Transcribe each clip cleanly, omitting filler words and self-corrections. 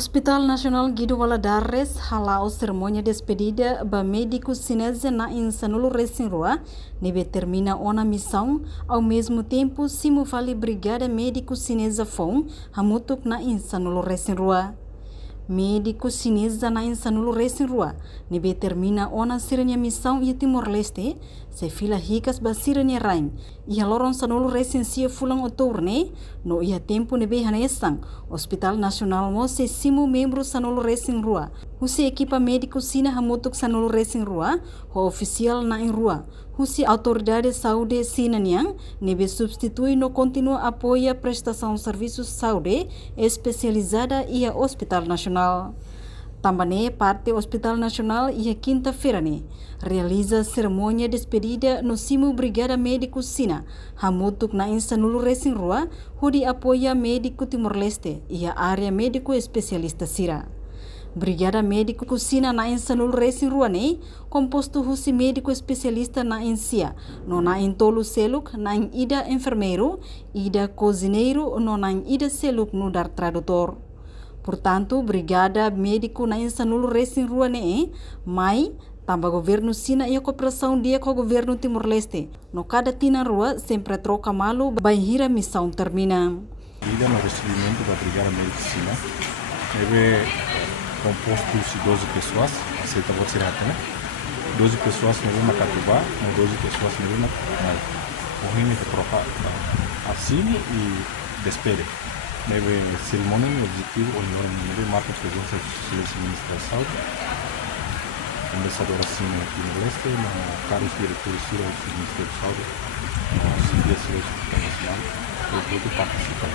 Hospital Nacional Guido Valadares halau cerimônia despedida ba médico chinesa na insanulu Resin-Rua, nebe termina ona missão, ao mesmo tempo simo fali brigada médico chinesa fon, hamutuk na insanulu Resin-Rua. Médico chinesa na insanulu Resin-Rua, nebe termina ona siranya missão e Timor-Leste, se fila ricas ba siranya rain, e haloron sanulu Resin-Sia fulang otourne, no ia tempo nebe hanesang, Hospital Nacional mo se simo membro sanulu Resin-Rua, husi equipa médico sina hamutuk sanulu Resin-Rua, ho oficial na in rua, husi autoridade saúde sina niang, nebe substitui no continua apoia prestação serviços saúde especializada e a Hospital Nacional. Também parte Hospital Nacional e a quinta-feira realiza cerimônia despedida no Simo Brigada Médico Sina, hamutuk na insanulu Resin-Rua, hudi apoia médico Timor-Leste e a área médico especialista Sira. Brigada Médico Sina na insanulu Resin-Rua composto husi médico especialista na Sia, no na intolu seluk na ida enfermeiro, ida cozinheiro, no na ida seluk no dar tradutor. Portanto, Brigada Médico na insanulu Resin-Rua mai tambah governo Sina e a cooperação dia com o governo Timor-Leste. No cada tina rua sempre troca malu, baihira missão termina. Ida no recebimento da Brigada Médico Sina, é composto de 12 pessoas, aceita você né? 12 pessoas no Macatubá, 12 pessoas no Macatubá. O reino que troca assim e despede. Neve cerimônia no objetivo olhar neve marca a presença do ministro da Saúde, embaixador assim no Timor-Leste, na caros diretores do Ministério da Saúde, na Assembleia Nacional, o grupo participa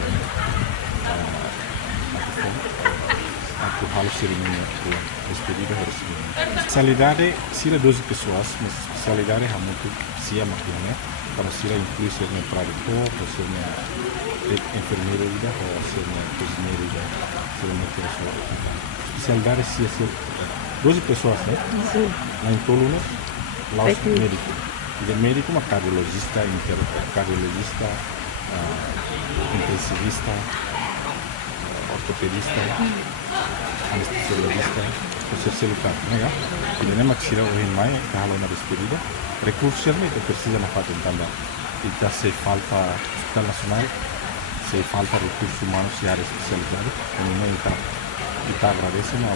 a cerimônia de despedida e recebimento. Especialidade sira 12 pessoas, mas especialidade é muito se é maquiana, para sira inclui ser no tradutor, para ser no enfermeiro ou ser no cozinheiro, ser no pessoa. Especialidade se é ser 12 pessoas, né? Sim. Lá em tolo, né? Lá o médico. E de médico uma cardiologista, intensivista, ortopedista, anestesiologista, terceiro caso, né? E nem mais tira o mais que halo na despedida. Recursos que precisa na parte entenda. E já se falta Hospital Nacional, se falta recursos humanos e área especializada. E tá agradecendo a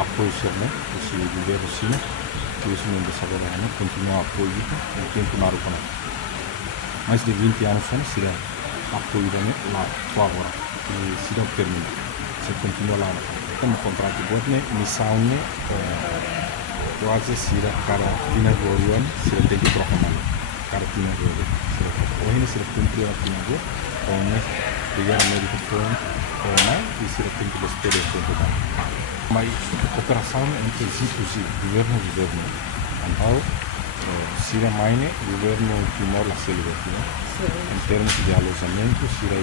apoio né? Esse governo Sina, que isso não deixa agora, né? Continua a apoio no tempo na rua. Mais de 20 anos se dá apoio lá agora. E se não termina, se continua lá. Então, o contrato de missão, quase se dá para Tina Goruan, se dá tem que trocar para Tina Goruan. Hoje, se dá cumprir a Tina Goruan, Brigada Médico e se dá tem que despedir o tempo. Mas a cooperação entre inclusive governo. Então, se dá mais, governo Timor-Leste, em termos de alojamento, se dá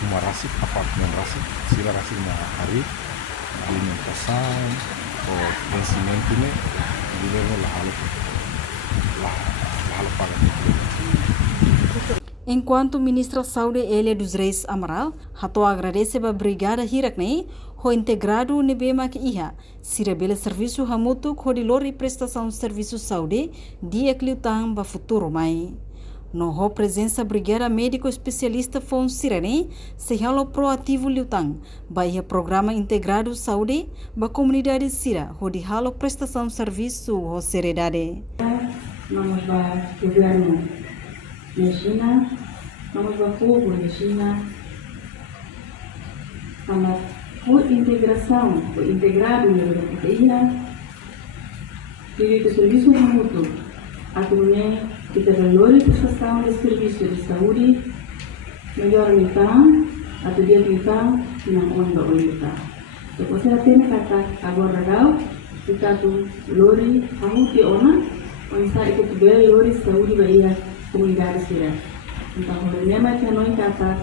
uma raça, a parte da raça, se a raça na área, alimentação, ou vencimento, o governo lá paga. Enquanto ministra Saúde Elia dos Reis Amaral, hato agradece a Brigada Hiraknei, ho integrado nebema que iha, sirabela serviço hamutu hodilori prestação serviço saúde, dia cliutang ba futuro mai. No ho presença Brigada Médico Especialista Fon Sirene, se halo proativo liutang, ba iha programa integrado saúde, ba comunidade Sira, ho di halo prestação serviço ho seriedade. Vamos ba governo na China, vamos ba povo na China, ama ho integração, ho integrado na proteína, e serviço mútuo, até kita valori prestação de serviço de saúde, melhor então, atau dia então, não onda olhar. Depois ela tem kata agora gal, kita tu lori, kamu ti ona, onsa ikut bel lori saúde bahia comunidade sira. Então, olhar mais que nós kata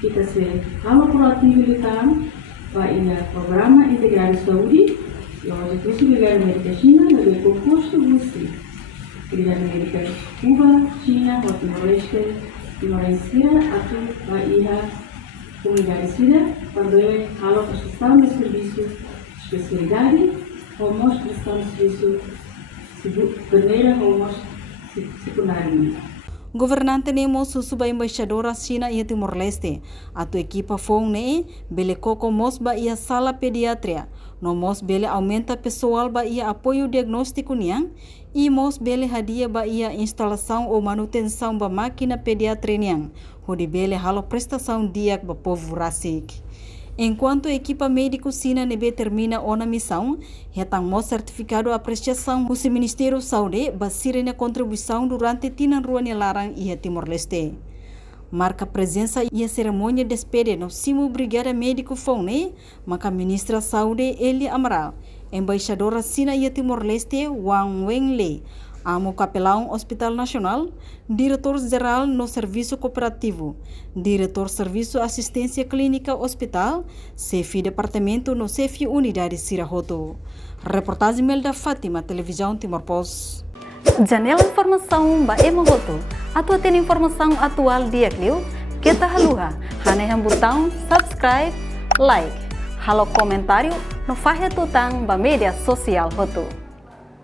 kita se kalau proativitas, bahia programa integrado saúde, logo depois Brigada Médica China, lebih composto busi. Brigada Médica Cuba, China, Timor-Leste, Timor-Leste, atau bahia comunidade SIDA, quando é a prestação de serviço de especialidade, ou mais prestação de serviço de primeira ou mais secundária. Governante Nemo susuba embaixadora China e Timor-Leste. A tua equipa foi ne bele coco mos ba ia sala pediatria. No mos bele aumenta pessoal ba ia apoio diagnóstico niang e mos bele hadia ba ia instalação ou manutenção ba máquina pediatria niang. Hodi bele halo prestação diag ba povo rasik. Enquanto a equipa médico China nebe termina ona missão, retang mo certificado apreciação o Ministério Saúde basira na contribuição durante tinan rua larang e Timor-Leste. Marca presença e a cerimônia de despedida no Simo Brigada Médico Fone, maka Ministra Saúde Eli Amaral, embaixadora China e Timor-Leste Wang Wenlei, amo capelão Hospital Nacional, diretor-geral no Serviço Cooperativo, diretor Serviço Assistência Clínica Hospital, chefe Departamento no chefe Unidade Sirahoto. Reportagem Melda Fátima, Televisão Timor-Post. Janela Informação ba Emohoto. Atua tem informação atual dia Clio, kita haluha, haneham botão subscribe, like, halo comentário no Fahia Tutang ba media sosial Hoto.